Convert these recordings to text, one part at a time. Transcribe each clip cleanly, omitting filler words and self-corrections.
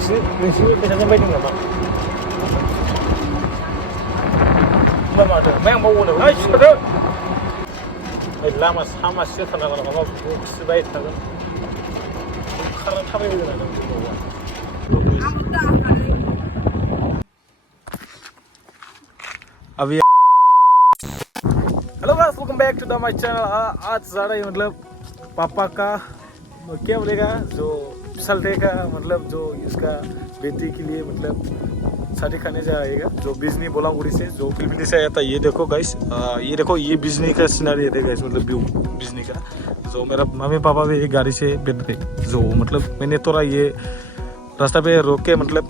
नोंसिनि फैसाजों बायदों नामा? होमबा माथो ओमफ्राय आं बावो नामा? सिखारदो लामा सामासो थानांगौ नामा बक्ससो बाय थागोन खारनानै थाबायबोगोन आरो अभी hello guys welcome back to the my channel. आज जा रही मतलब पापा का क्या बोलेगा जो सल्टे का मतलब जो इसका बेटी के लिए मतलब शादी खाने जाएगा जो बिजनी बोलांगुड़ी से जो फिलमिली से आया था। ये देखो गाइस, ये देखो ये बिजनी का सीनरी है गाइस, मतलब व्यू बिजनी का। जो मेरा मम्मी पापा भी एक गाड़ी से बैठ थे जो मतलब मैंने थोड़ा ये रास्ता पे रोक के मतलब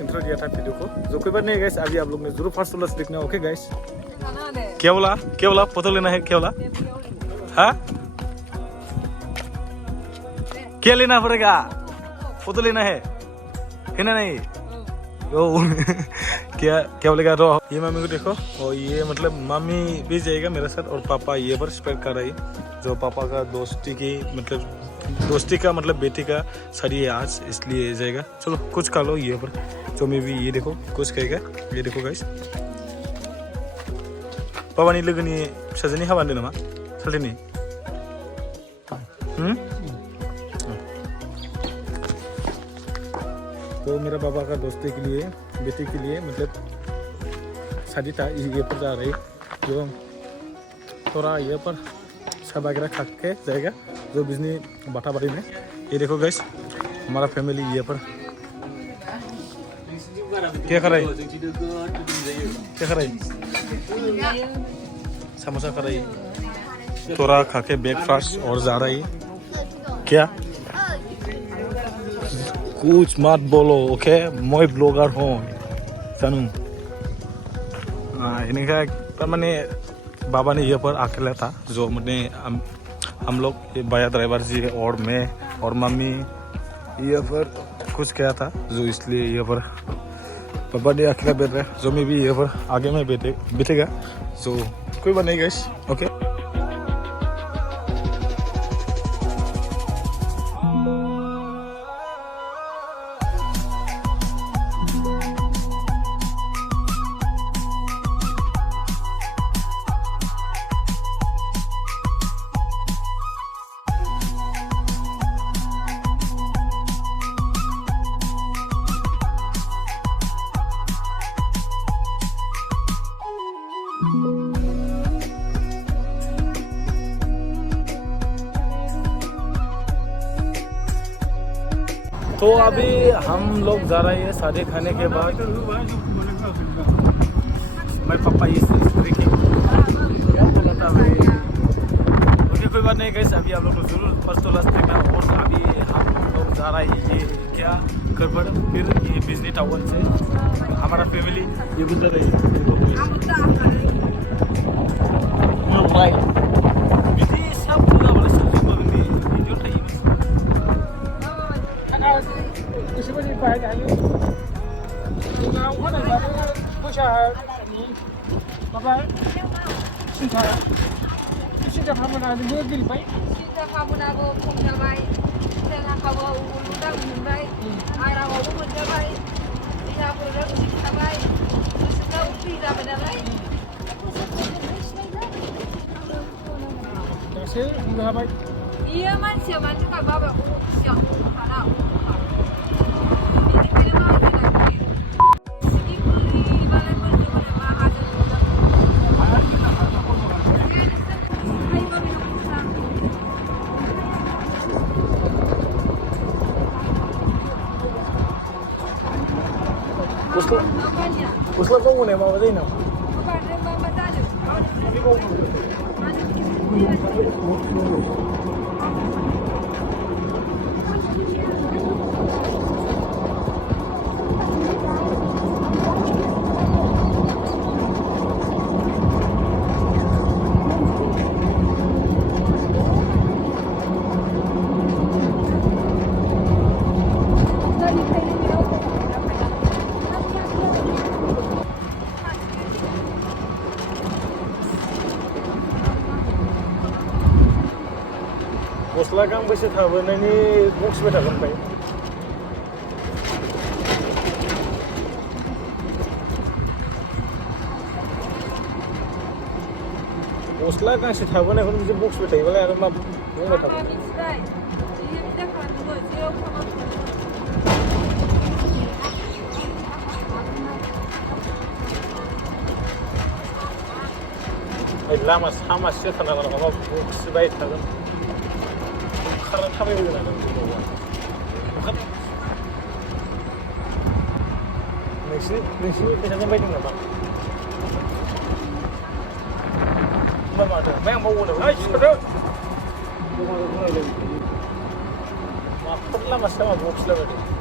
इंट्रो दिया था वीडियो को। जो कोई बात नहीं गाइस, अभी आप लोग ने जरूर फर्स्ट क्लास देखना। ओके गाइस, क्या बोला फोटो लेना है, क्या बोला? हाँ क्या लेना पड़ेगा? फोटो लेना है ना? नहीं ओ क्या बोलेगा? रो ये मम्मी को देखो, और ये मतलब मम्मी भी जाएगा मेरे साथ और पापा ये पर स्पेंड कर रही जो पापा का दोस्ती का मतलब बेटी का शादी है आज, इसलिए जाएगा। चलो कुछ खा लो ये पर। तो मैं भी ये देखो कुछ कहेगा। ये देखो गाइस, पापानि लोगोनि फिसाजोनि हाबा होनदों नामा सालथेनि? तो मेरा पापा का दोस्ती के लिए बेटी के लिए मतलब शादी था, ये पर जा रही जो थोड़ा ये पर सब वगैरह खा के जाएगा जो बिजनी बाटाबाड़ी में। ये देखो गाइस हमारा फैमिली ये पर क्या कर रही समोसा खा रही, थोड़ा खा के ब्रेकफास्ट और जा रही। क्या कुछ मत बोलो ओके, मैं ब्लॉगर हूँ जानू। इनका मैंने बाबा ने ये पर अकेला था जो मैंने हम लोग भैया ड्राइवर जी और मैं और मम्मी ये पर कुछ क्या था जो इसलिए ये पर पापा ने अकेला बैठ रहा है जो मैं भी ये पर आगे में बैठेगा। जो कोई बात नहीं गाइस, ओके। तो अभी हम लोग जा रहे हैं शादी खाने के बाद। मैं पापा इस तरीके क्या बोला था भाई, ओके कोई बात नहीं गाइस। अभी आप लोग को जरूर फर्स्ट क्लास देखना। और अभी हम लोग जा रहे हैं ये क्या गड़बड़ फिर ये बिजनी टाउन से हमारा फैमिली ये गुजर रही है। Iya manusia macam apa bawa siap parah. उसला कौन है मामा जी ना? गस्ला गांबेसे थाबोनायनि बक्स बाय थागोन ओमफ्राय गस्ला गांसे थाबोनायखौनो बिदि बक्सबाय थायोबालाय आरो मा बुंबाय मामा थागोन मिथिबाय बियो बिदा खालामदोंमोन जेराव खामानि लामा सामासो जाथारनांगौ नामा बक्स बाय थागोन ओंखारना थाबायबोगोन आरो नोंसिनि फैसाजों बायदों नामा होमबा माथो ओमफ्राय आं बावो नामा सिखारदो माफोर लामा सामा बक्स लाबायदों